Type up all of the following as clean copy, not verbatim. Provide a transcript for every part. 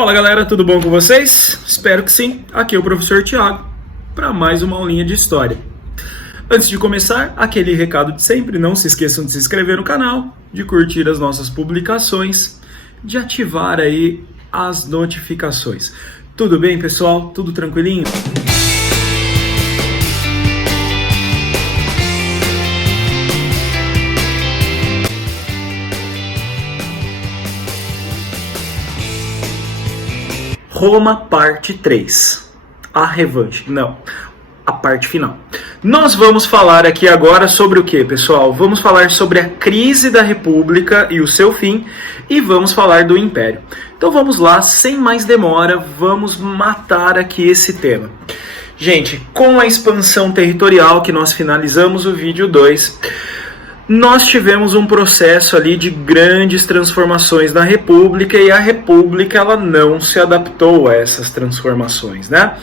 Fala galera, tudo bom com vocês? Espero que sim. Aqui é o professor Thiago para mais uma aulinha de história. Antes de começar, aquele recado de sempre, não se esqueçam de se inscrever no canal, de curtir as nossas publicações, de ativar aí as notificações. Tudo bem, pessoal? Tudo tranquilinho? Roma, parte 3. A revanche. Não, a parte final. Nós vamos falar aqui agora sobre o que, pessoal? Vamos falar sobre a crise da República e o seu fim, e vamos falar do Império. Então vamos lá, sem mais demora, vamos matar aqui esse tema. Gente, com a expansão territorial que nós finalizamos o vídeo 2, nós tivemos um processo ali de grandes transformações na República, e a República ela não se adaptou a essas transformações, né?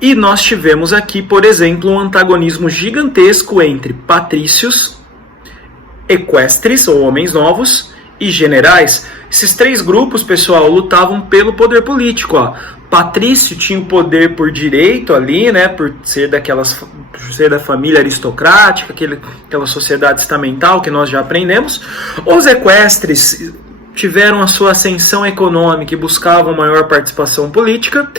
E nós tivemos aqui, por exemplo, um antagonismo gigantesco entre patrícios, equestres, ou homens novos, e generais. Esses três grupos, pessoal, lutavam pelo poder político, ó. Patrício tinha o poder por direito ali, né, por ser da família aristocrática, aquela sociedade estamental que nós já aprendemos. Os equestres tiveram a sua ascensão econômica e buscavam maior participação política,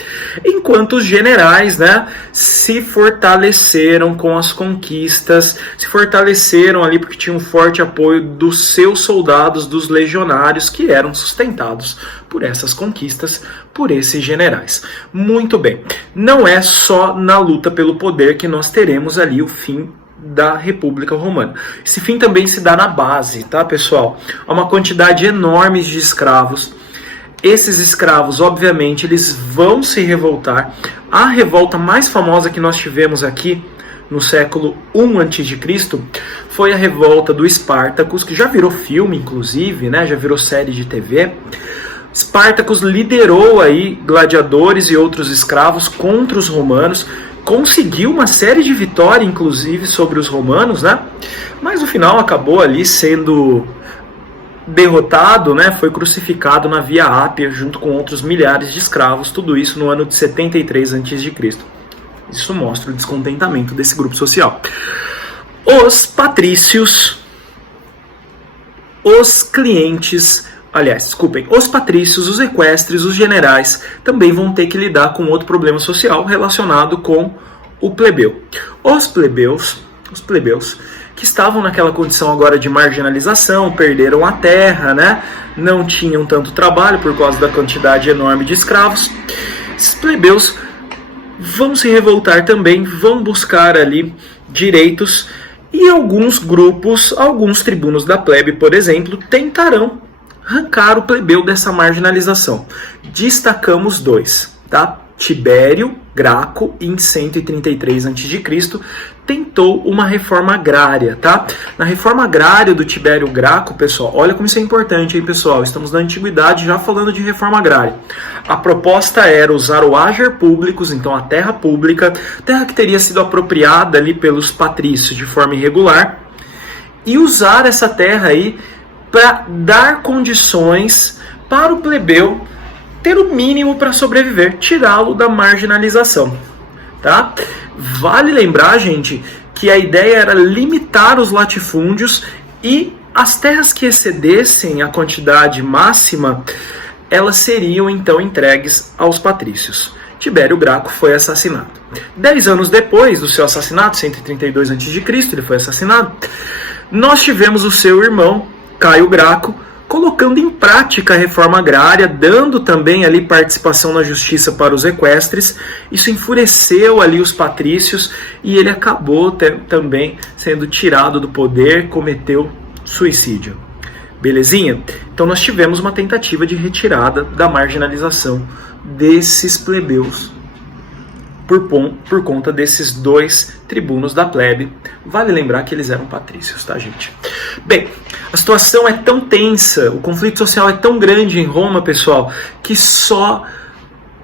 enquanto os generais, né, se fortaleceram com as conquistas, se fortaleceram ali porque tinham um forte apoio dos seus soldados, dos legionários, que eram sustentados por essas conquistas, por esses generais. Muito bem, não é só na luta pelo poder que nós teremos ali o fim da República Romana. Esse fim também se dá na base, tá, pessoal? Há uma quantidade enorme de escravos. Esses escravos, obviamente, eles vão se revoltar. A revolta mais famosa que nós tivemos aqui no século I a.C. foi a revolta do Espartacus, que já virou filme, inclusive, né? Já virou série de TV. Espartacus liderou aí gladiadores e outros escravos contra os romanos, conseguiu uma série de vitórias, inclusive, sobre os romanos, né? Mas no final acabou ali sendo derrotado, né? Foi crucificado na Via Ápia, junto com outros milhares de escravos, tudo isso no ano de 73 a.C. Isso mostra o descontentamento desse grupo social. Os patrícios, os clientes... Aliás, desculpem, os patrícios, os equestres, os generais também vão ter que lidar com outro problema social relacionado com o plebeu. Os plebeus que estavam naquela condição agora de marginalização, perderam a terra, né? Não tinham tanto trabalho por causa da quantidade enorme de escravos. Esses plebeus vão se revoltar também, vão buscar ali direitos, e alguns grupos, alguns tribunos da plebe, por exemplo, tentarão arrancar o plebeu dessa marginalização. Destacamos dois, tá? Tibério Graco, em 133 a.C., tentou uma reforma agrária, tá? Na reforma agrária do Tibério Graco, pessoal, olha como isso é importante, hein, pessoal? Estamos na antiguidade já falando de reforma agrária. A proposta era usar o ager públicos, então a terra pública, terra que teria sido apropriada ali pelos patrícios de forma irregular, e usar essa terra aí para dar condições para o plebeu ter o mínimo para sobreviver, tirá-lo da marginalização, tá? Vale lembrar, gente, que a ideia era limitar os latifúndios, e as terras que excedessem a quantidade máxima, elas seriam então entregues aos patrícios. Tibério Graco foi assassinado. 10 anos depois do seu assassinato, 132 a.C., ele foi assassinado, nós tivemos o seu irmão, Caio Graco, colocando em prática a reforma agrária, dando também ali participação na justiça para os equestres. Isso enfureceu ali os patrícios, e ele acabou também sendo tirado do poder, cometeu suicídio. Belezinha? Então nós tivemos uma tentativa de retirada da marginalização desses plebeus por conta desses dois tribunos da plebe. Vale lembrar que eles eram patrícios, tá, gente? Bem, a situação é tão tensa, o conflito social é tão grande em Roma, pessoal, que só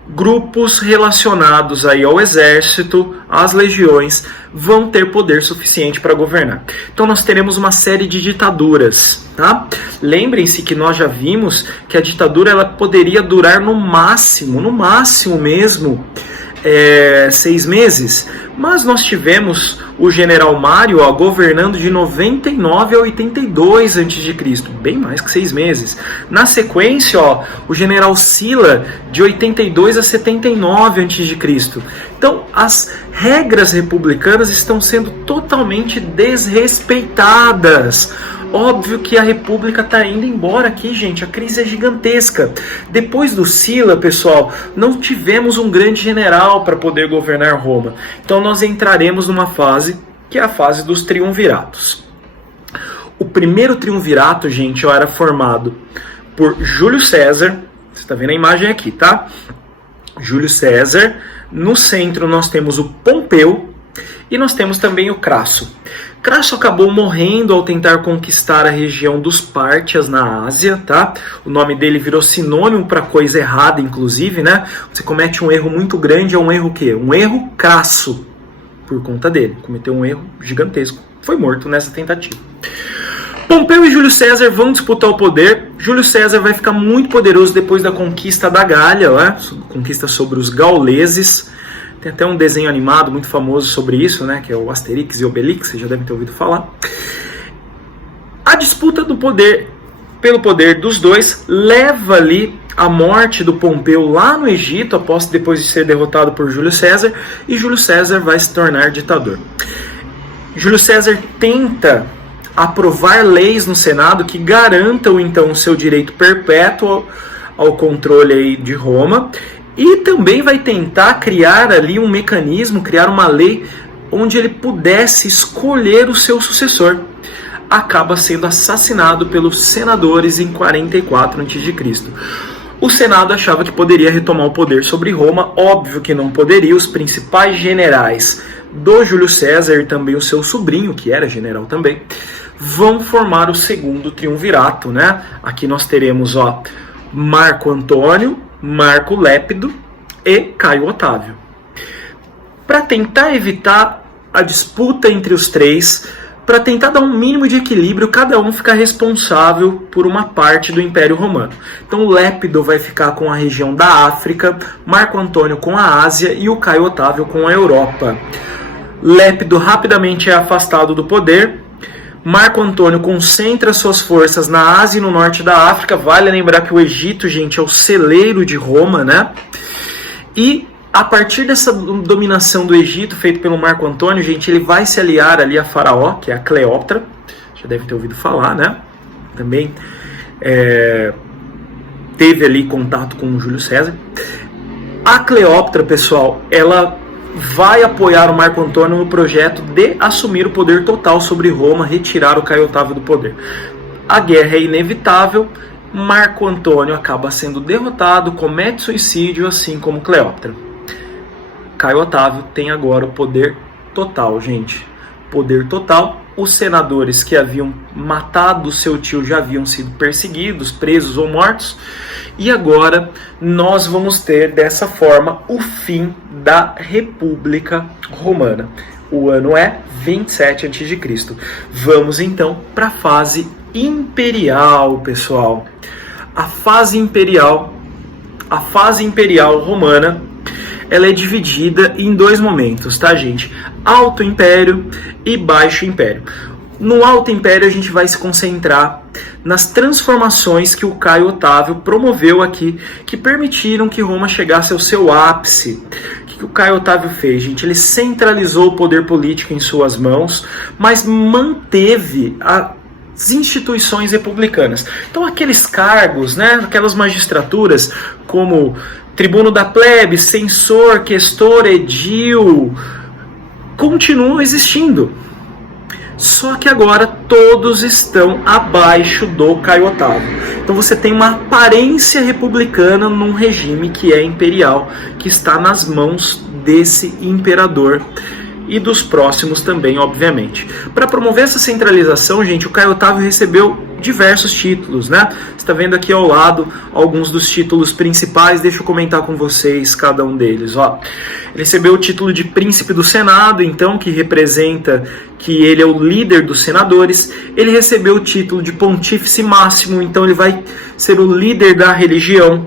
grupos relacionados aí ao exército, às legiões, vão ter poder suficiente para governar. Então nós teremos uma série de ditaduras, tá? Lembrem-se que nós já vimos que a ditadura ela poderia durar no máximo mesmo, 6 meses, mas nós tivemos o general Mário governando de 99 a 82 a.C., bem mais que 6 meses. Na sequência, o general Sila de 82 a 79 a.C. Então, as regras republicanas estão sendo totalmente desrespeitadas. Óbvio que a República está indo embora aqui, gente. A crise é gigantesca. Depois do Sila, pessoal, não tivemos um grande general para poder governar Roma. Então nós entraremos numa fase que é a fase dos triunviratos. O primeiro triunvirato, gente, era formado por Júlio César. Você está vendo a imagem aqui, tá? Júlio César. No centro nós temos o Pompeu e nós temos também o Crasso. Crasso acabou morrendo ao tentar conquistar a região dos Pártias na Ásia, tá? O nome dele virou sinônimo para coisa errada, inclusive, né? Você comete um erro muito grande, é um erro o quê? Um erro crasso, por conta dele. Cometeu um erro gigantesco. Foi morto nessa tentativa. Pompeu e Júlio César vão disputar o poder. Júlio César vai ficar muito poderoso depois da conquista da Gália, né? Conquista sobre os gauleses. Tem até um desenho animado muito famoso sobre isso, né, que é o Asterix e Obelix, vocês já devem ter ouvido falar. A disputa do poder, pelo poder dos dois, leva ali a morte do Pompeu lá no Egito, depois de ser derrotado por Júlio César, e Júlio César vai se tornar ditador. Júlio César tenta aprovar leis no Senado que garantam, então, o seu direito perpétuo ao controle aí de Roma, e também vai tentar criar ali um mecanismo, criar uma lei onde ele pudesse escolher o seu sucessor. Acaba sendo assassinado pelos senadores em 44 a.C. O Senado achava que poderia retomar o poder sobre Roma, óbvio que não poderia. Os principais generais do Júlio César e também o seu sobrinho, que era general também, vão formar o segundo triunvirato, né? Aqui nós teremos Marco Antônio, Marco Lépido e Caio Otávio. Para tentar evitar a disputa entre os três, para tentar dar um mínimo de equilíbrio, cada um fica responsável por uma parte do Império Romano. Então Lépido vai ficar com a região da África, Marco Antônio com a Ásia e o Caio Otávio com a Europa. Lépido rapidamente é afastado do poder. Marco Antônio concentra suas forças na Ásia e no norte da África. Vale lembrar que o Egito, gente, é o celeiro de Roma, né? E a partir dessa dominação do Egito, feita pelo Marco Antônio, gente, ele vai se aliar ali a Faraó, que é a Cleópatra. Já deve ter ouvido falar, né? Também teve ali contato com o Júlio César. A Cleópatra, pessoal, ela vai apoiar o Marco Antônio no projeto de assumir o poder total sobre Roma, retirar o Caio Otávio do poder. A guerra é inevitável, Marco Antônio acaba sendo derrotado, comete suicídio, assim como Cleópatra. Caio Otávio tem agora o poder total, gente. Poder total. Os senadores que haviam matado seu tio já haviam sido perseguidos, presos ou mortos. E agora nós vamos ter, dessa forma, o fim da República Romana. O ano é 27 a.C. Vamos então para a fase imperial, pessoal. A fase imperial romana, ela é dividida em 2 momentos, tá, gente? Alto Império e Baixo Império. No Alto Império a gente vai se concentrar nas transformações que o Caio Otávio promoveu aqui, que permitiram que Roma chegasse ao seu ápice. O que o Caio Otávio fez, gente? Ele centralizou o poder político em suas mãos, mas manteve as instituições republicanas. Então aqueles cargos, né, aquelas magistraturas como tribuno da plebe, censor, questor, edil, continuam existindo. Só que agora todos estão abaixo do Caio Otávio. Então você tem uma aparência republicana num regime que é imperial, que está nas mãos desse imperador e dos próximos também, obviamente. Para promover essa centralização, gente, o Caio Otávio recebeu diversos títulos, né? Você está vendo aqui ao lado alguns dos títulos principais, deixa eu comentar com vocês cada um deles. Ó, ele recebeu o título de Príncipe do Senado, então, que representa que ele é o líder dos senadores. Ele recebeu o título de Pontífice Máximo, então ele vai ser o líder da religião.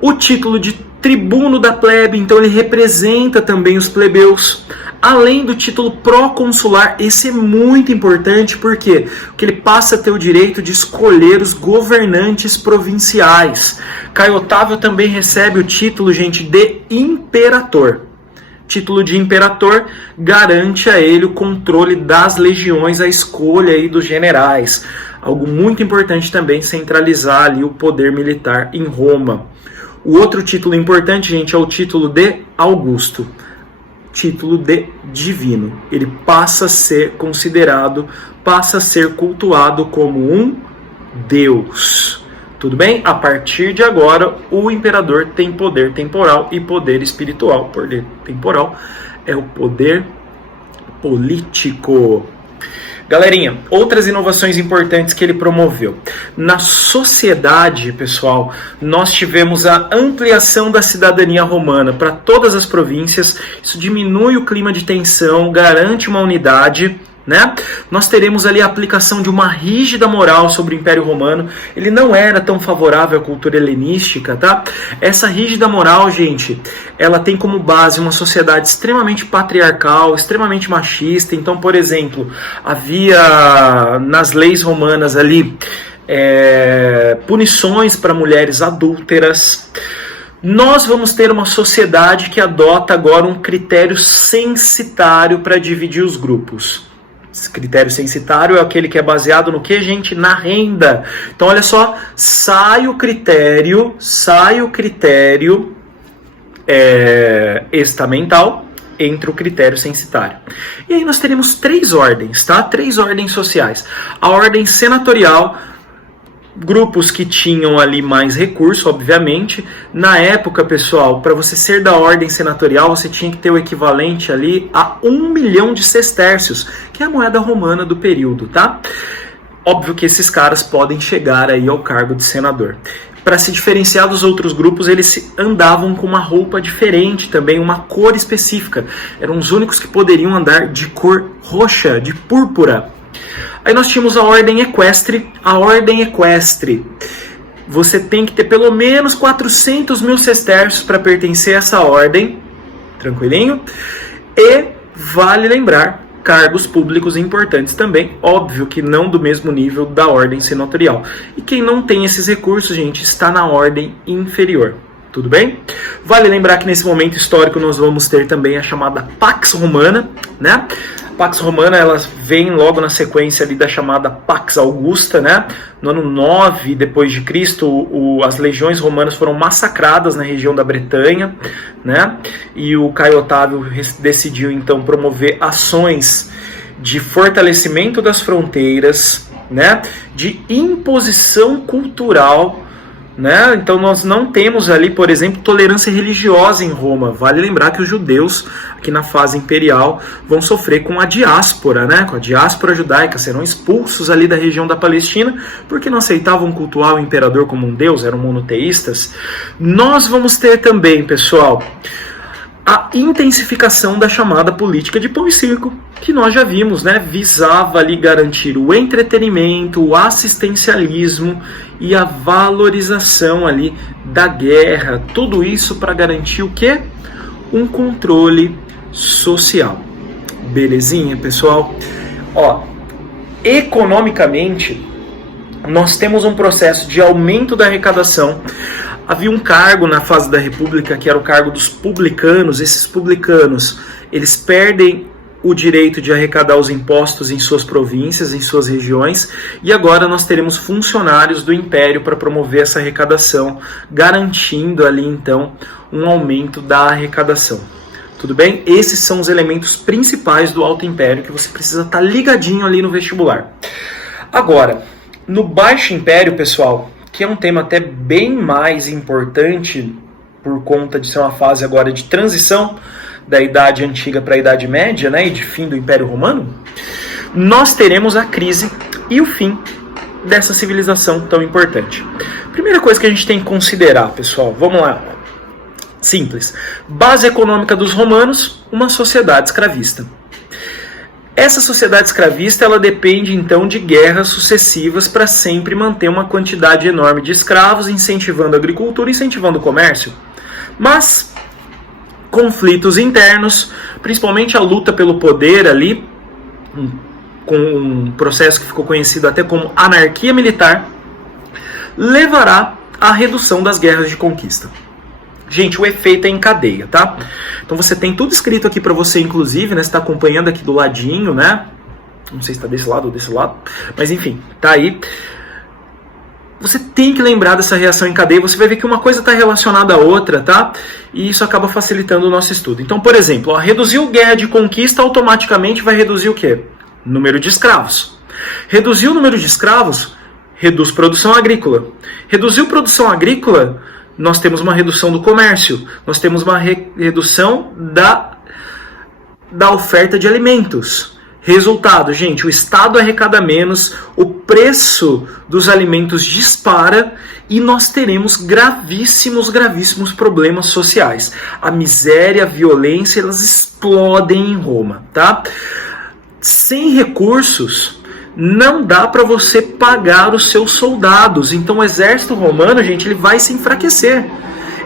O título de Tribuno da Plebe, então ele representa também os plebeus. Além do título proconsular, esse é muito importante, porque ele passa a ter o direito de escolher os governantes provinciais. Caio Otávio também recebe o título, gente, de imperador. Título de imperador garante a ele o controle das legiões, a escolha aí dos generais. Algo muito importante também, centralizar ali o poder militar em Roma. O outro título importante, gente, é o título de Augusto. Título de divino. Ele passa a ser considerado, passa a ser cultuado como um deus. Tudo bem? A partir de agora, o imperador tem poder temporal e poder espiritual. Poder temporal é o poder político. Galerinha, outras inovações importantes que ele promoveu. Na sociedade, pessoal, nós tivemos a ampliação da cidadania romana para todas as províncias. Isso diminui o clima de tensão, garante uma unidade, né? Nós teremos ali a aplicação de uma rígida moral sobre o Império Romano. Ele não era tão favorável à cultura helenística, tá? Essa rígida moral, gente, ela tem como base uma sociedade extremamente patriarcal, extremamente machista. Então, por exemplo, havia nas leis romanas ali punições para mulheres adúlteras. Nós vamos ter uma sociedade que adota agora um critério censitário para dividir os grupos. Esse critério censitário é aquele que é baseado no que, gente? Na renda. Então, olha só, sai o critério estamental, entre o critério censitário. E aí nós teremos 3 ordens, tá? 3 ordens sociais. A ordem senatorial, grupos que tinham ali mais recurso, obviamente. Na época, pessoal, para você ser da ordem senatorial, você tinha que ter o equivalente ali a 1 milhão de sestércios, que é a moeda romana do período, tá? Óbvio que esses caras podem chegar aí ao cargo de senador. Para se diferenciar dos outros grupos, eles andavam com uma roupa diferente também, uma cor específica. Eram os únicos que poderiam andar de cor roxa, de púrpura. Aí nós tínhamos a ordem equestre. A ordem equestre, você tem que ter pelo menos 400 mil sestércios para pertencer a essa ordem, tranquilinho? E vale lembrar, cargos públicos importantes também, óbvio que não do mesmo nível da ordem senatorial. E quem não tem esses recursos, gente, está na ordem inferior. Tudo bem? Vale lembrar que nesse momento histórico nós vamos ter também a chamada Pax Romana, né? Pax Romana, ela vem logo na sequência ali da chamada Pax Augusta, né? No ano 9 depois de Cristo, as legiões romanas foram massacradas na região da Bretanha, né? E o Caio Otávio decidiu então promover ações de fortalecimento das fronteiras, né? De imposição cultural, né? Então nós não temos ali, por exemplo, tolerância religiosa em Roma. Vale lembrar que os judeus, aqui na fase imperial, vão sofrer com a diáspora, né? Com a diáspora judaica, serão expulsos ali da região da Palestina, porque não aceitavam cultuar o imperador como um deus, eram monoteístas. Nós vamos ter também, pessoal, a intensificação da chamada política de pão e circo, que nós já vimos, né? Visava ali garantir o entretenimento, o assistencialismo e a valorização ali da guerra. Tudo isso para garantir o quê? Um controle social. Belezinha, pessoal? Ó, economicamente, nós temos um processo de aumento da arrecadação. Havia um cargo na fase da República que era o cargo dos publicanos. Esses publicanos, eles perdem o direito de arrecadar os impostos em suas províncias, em suas regiões, e agora nós teremos funcionários do Império para promover essa arrecadação, garantindo ali então um aumento da arrecadação. Tudo bem? Esses são os elementos principais do Alto Império que você precisa estar ligadinho ali no vestibular. Agora, no Baixo Império, pessoal, que é um tema até bem mais importante por conta de ser uma fase agora de transição da Idade Antiga para a Idade Média, né, e de fim do Império Romano, nós teremos a crise e o fim dessa civilização tão importante. Primeira coisa que a gente tem que considerar, pessoal, vamos lá. Simples. Base econômica dos romanos, uma sociedade escravista. Essa sociedade escravista, ela depende então de guerras sucessivas para sempre manter uma quantidade enorme de escravos, incentivando a agricultura, incentivando o comércio. Mas conflitos internos, principalmente a luta pelo poder ali, com um processo que ficou conhecido até como anarquia militar, levará à redução das guerras de conquista. Gente, o efeito é em cadeia, tá? Então você tem tudo escrito aqui para você, inclusive, né? Você está acompanhando aqui do ladinho, né? Não sei se está desse lado ou desse lado, mas enfim, tá aí. Você tem que lembrar dessa reação em cadeia, você vai ver que uma coisa está relacionada à outra, tá? E isso acaba facilitando o nosso estudo. Então, por exemplo, ó, reduziu guerra de conquista, automaticamente vai reduzir o quê? Número de escravos. Reduziu o número de escravos, reduz produção agrícola. Reduziu produção agrícola, nós temos uma redução do comércio, nós temos uma redução da oferta de alimentos. Resultado, gente, o Estado arrecada menos, o preço dos alimentos dispara e nós teremos gravíssimos problemas sociais. A miséria, a violência, elas explodem em Roma, tá? Sem recursos, não dá para você pagar os seus soldados. Então o exército romano, gente, ele vai se enfraquecer.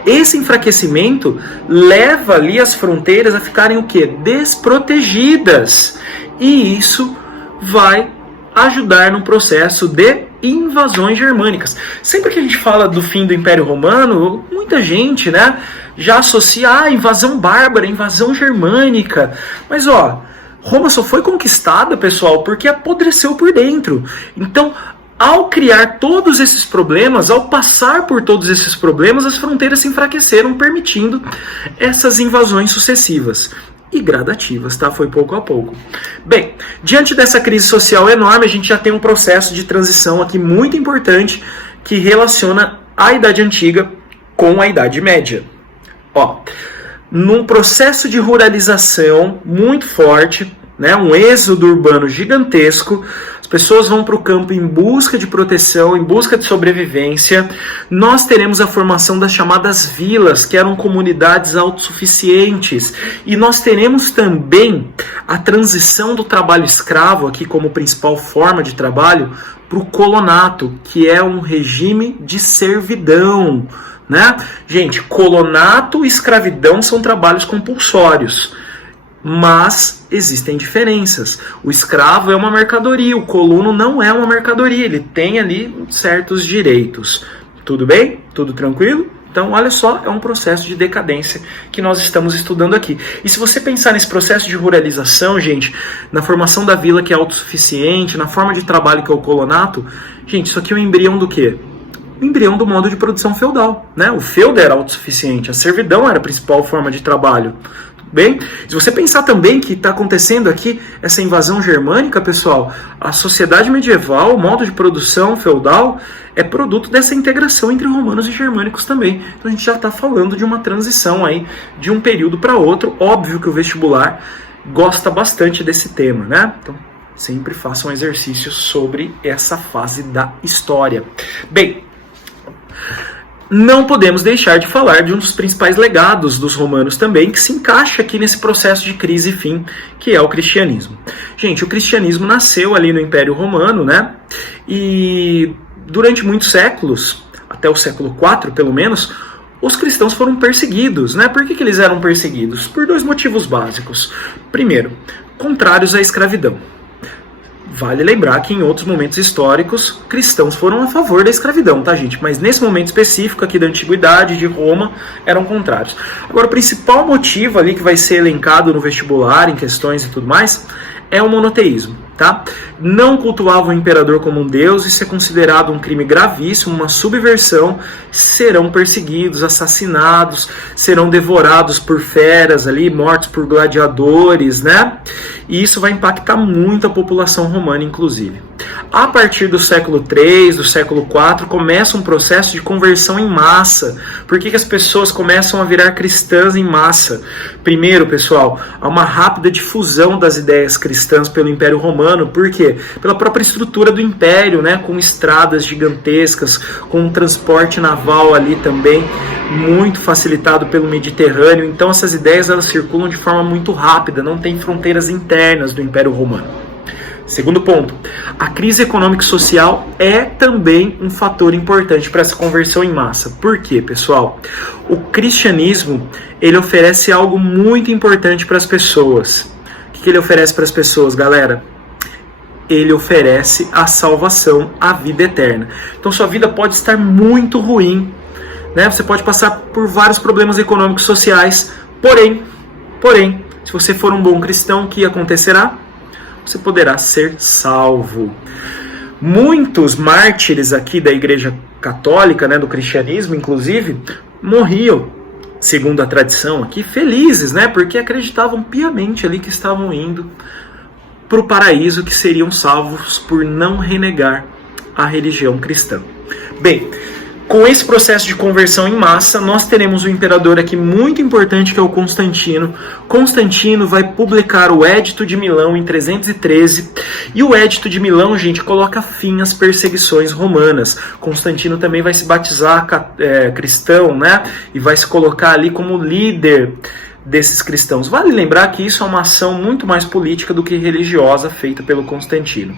Esse enfraquecimento leva ali as fronteiras a ficarem o quê? Desprotegidas. E isso vai ajudar no processo de invasões germânicas. Sempre que a gente fala do fim do Império Romano, muita gente, né, já associa a invasão bárbara, invasão germânica. Mas ó, Roma só foi conquistada, pessoal, porque apodreceu por dentro. Então, ao criar todos esses problemas, ao passar por todos esses problemas, as fronteiras se enfraqueceram, permitindo essas invasões sucessivas e gradativas, tá? Foi pouco a pouco. Bem, diante dessa crise social enorme, a gente já tem um processo de transição aqui muito importante que relaciona a Idade Antiga com a Idade Média. Ó, num processo de ruralização muito forte, né, um êxodo urbano gigantesco, as pessoas vão para o campo em busca de proteção, em busca de sobrevivência. Nós teremos a formação das chamadas vilas, que eram comunidades autossuficientes. E nós teremos também a transição do trabalho escravo, aqui como principal forma de trabalho, para o colonato, que é um regime de servidão. Né? Gente, colonato e escravidão são trabalhos compulsórios, mas existem diferenças. O escravo é uma mercadoria, o colono não é uma mercadoria, ele tem ali certos direitos. Tudo bem? Tudo tranquilo? Então, olha só, é um processo de decadência que nós estamos estudando aqui. E se você pensar nesse processo de ruralização, gente, na formação da vila que é autossuficiente, na forma de trabalho que é o colonato, gente, isso aqui é um embrião do quê? O embrião do modo de produção feudal, né? O feudo era autossuficiente, a servidão era a principal forma de trabalho. Bem, se você pensar também que está acontecendo aqui essa invasão germânica, pessoal, a sociedade medieval, o modo de produção feudal, é produto dessa integração entre romanos e germânicos também. Então a gente já está falando de uma transição aí, de um período para outro. Óbvio que o vestibular gosta bastante desse tema, né? Então sempre faça um exercício sobre essa fase da história. Bem, não podemos deixar de falar de um dos principais legados dos romanos também, que se encaixa aqui nesse processo de crise e fim, que é o cristianismo. Gente, o cristianismo nasceu ali no Império Romano, né? E durante muitos séculos, até o século IV pelo menos, os cristãos foram perseguidos, né? Por que eles eram perseguidos? Por dois motivos básicos. Primeiro, contrários à escravidão. Vale lembrar que em outros momentos históricos, cristãos foram a favor da escravidão, tá, gente? Mas nesse momento específico aqui da Antiguidade, de Roma, eram contrários. Agora, o principal motivo ali que vai ser elencado no vestibular, em questões e tudo mais, é o monoteísmo, tá? Não cultuavam o imperador como um deus, isso é considerado um crime gravíssimo, uma subversão, serão perseguidos, assassinados, serão devorados por feras ali, mortos por gladiadores, né? E isso vai impactar muito a população romana, inclusive. A partir do século III, do século IV, começa um processo de conversão em massa. Por que as pessoas começam a virar cristãs em massa? Primeiro, pessoal, há uma rápida difusão das ideias cristãs pelo Império Romano. Por quê? Pela própria estrutura do Império, né? Com estradas gigantescas, com um transporte naval ali também, muito facilitado pelo Mediterrâneo. Então essas ideias elas circulam de forma muito rápida, não tem fronteiras internas do Império Romano. Segundo ponto, a crise econômica e social é também um fator importante para essa conversão em massa. Por quê, pessoal? O cristianismo, ele oferece algo muito importante para as pessoas. O que ele oferece para as pessoas, galera? Ele oferece a salvação, a vida eterna. Então sua vida pode estar muito ruim, né? Você pode passar por vários problemas econômicos e sociais, porém, se você for um bom cristão, o que acontecerá? Você poderá ser salvo. Muitos mártires aqui da Igreja Católica, né, do cristianismo, inclusive, morriam, segundo a tradição aqui, felizes, né, porque acreditavam piamente ali que estavam indo para o paraíso, que seriam salvos por não renegar a religião cristã. Bem, com esse processo de conversão em massa, nós teremos um imperador aqui muito importante, que é o Constantino. Constantino vai publicar o Édito de Milão em 313, e o Édito de Milão, gente, coloca fim às perseguições romanas. Constantino também vai se batizar cristão, né? E vai se colocar ali como líder desses cristãos. Vale lembrar que isso é uma ação muito mais política do que religiosa feita pelo Constantino.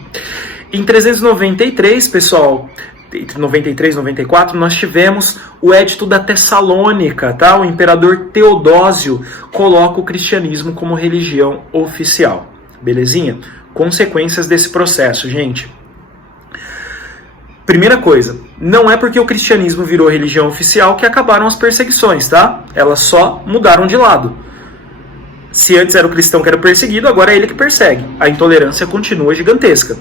Em 393, pessoal, entre 93 e 94, nós tivemos o Édito da Tessalônica, tá? O imperador Teodósio coloca o cristianismo como religião oficial. Belezinha? Consequências desse processo, gente. Primeira coisa, não é porque o cristianismo virou religião oficial que acabaram as perseguições, tá? Elas só mudaram de lado. Se antes era o cristão que era perseguido, agora é ele que persegue. A intolerância continua gigantesca.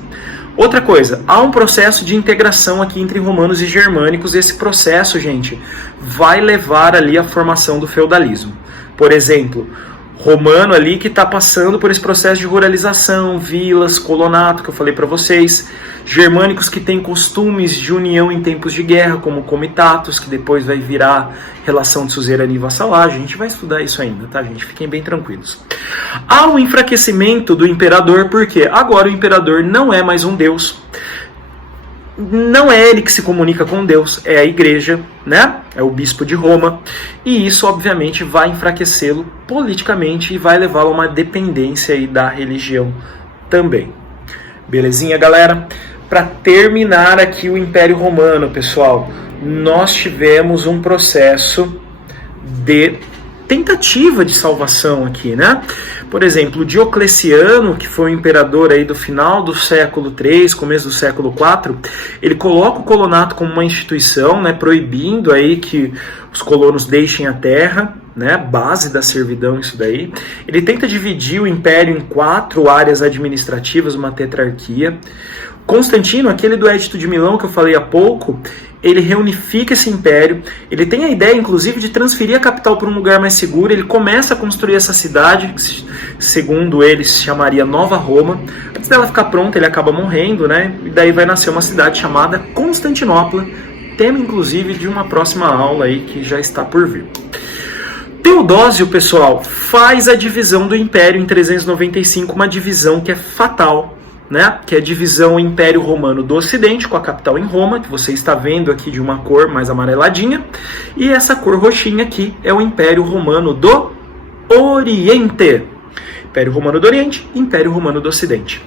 Outra coisa, há um processo de integração aqui entre romanos e germânicos. Esse processo, gente, vai levar ali à formação do feudalismo. Por exemplo, romano ali que está passando por esse processo de ruralização, vilas, colonato, que eu falei para vocês. Germânicos que têm costumes de união em tempos de guerra, como comitatus, que depois vai virar relação de suzerania e vassalagem. A gente vai estudar isso ainda, tá, gente? Fiquem bem tranquilos. Há um enfraquecimento do imperador, porque agora o imperador não é mais um deus. Não é ele que se comunica com Deus, é a igreja, né? É o bispo de Roma. E isso, obviamente, vai enfraquecê-lo politicamente e vai levá-lo a uma dependência aí da religião também. Belezinha, galera? Para terminar aqui o Império Romano, pessoal, nós tivemos um processo de tentativa de salvação aqui, né? Por exemplo, Diocleciano, que foi o imperador aí do final do século III, começo do século IV, ele coloca o colonato como uma instituição, né, proibindo aí que os colonos deixem a terra, né, base da servidão isso daí. Ele tenta dividir o império em 4 áreas administrativas, uma tetrarquia. Constantino, aquele do Édito de Milão que eu falei há pouco, ele reunifica esse império, ele tem a ideia, inclusive, de transferir a capital para um lugar mais seguro. Ele começa a construir essa cidade, que, segundo ele, se chamaria Nova Roma. Antes dela ficar pronta, ele acaba morrendo, né? E daí vai nascer uma cidade chamada Constantinopla, tema, inclusive, de uma próxima aula aí que já está por vir. Teodósio, pessoal, faz a divisão do império em 395, uma divisão que é fatal, né? Que é a divisão Império Romano do Ocidente, com a capital em Roma, que você está vendo aqui de uma cor mais amareladinha, e essa cor roxinha aqui é o Império Romano do Oriente. Império Romano do Oriente, Império Romano do Ocidente.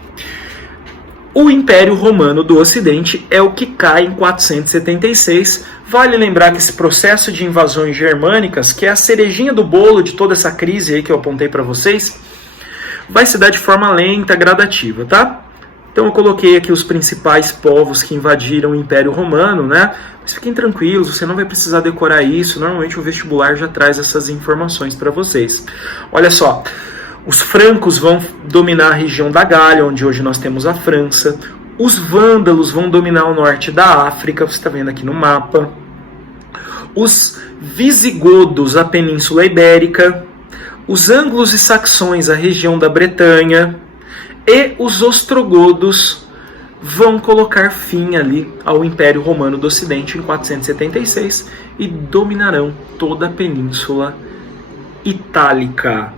O Império Romano do Ocidente é o que cai em 476. Vale lembrar que esse processo de invasões germânicas, que é a cerejinha do bolo de toda essa crise aí que eu apontei para vocês, vai se dar de forma lenta, gradativa, tá? Então eu coloquei aqui os principais povos que invadiram o Império Romano, né? Mas fiquem tranquilos, você não vai precisar decorar isso. Normalmente o vestibular já traz essas informações para vocês. Olha só, os francos vão dominar a região da Gália, onde hoje nós temos a França. Os vândalos vão dominar o norte da África, você está vendo aqui no mapa. Os visigodos, a Península Ibérica. Os ângulos e saxões, a região da Bretanha. E os ostrogodos vão colocar fim ali ao Império Romano do Ocidente em 476 e dominarão toda a Península Itálica.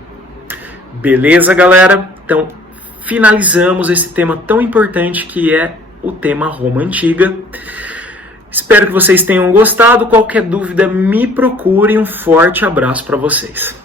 Beleza, galera? Então, finalizamos esse tema tão importante que é o tema Roma Antiga. Espero que vocês tenham gostado. Qualquer dúvida, me procure. Um forte abraço para vocês.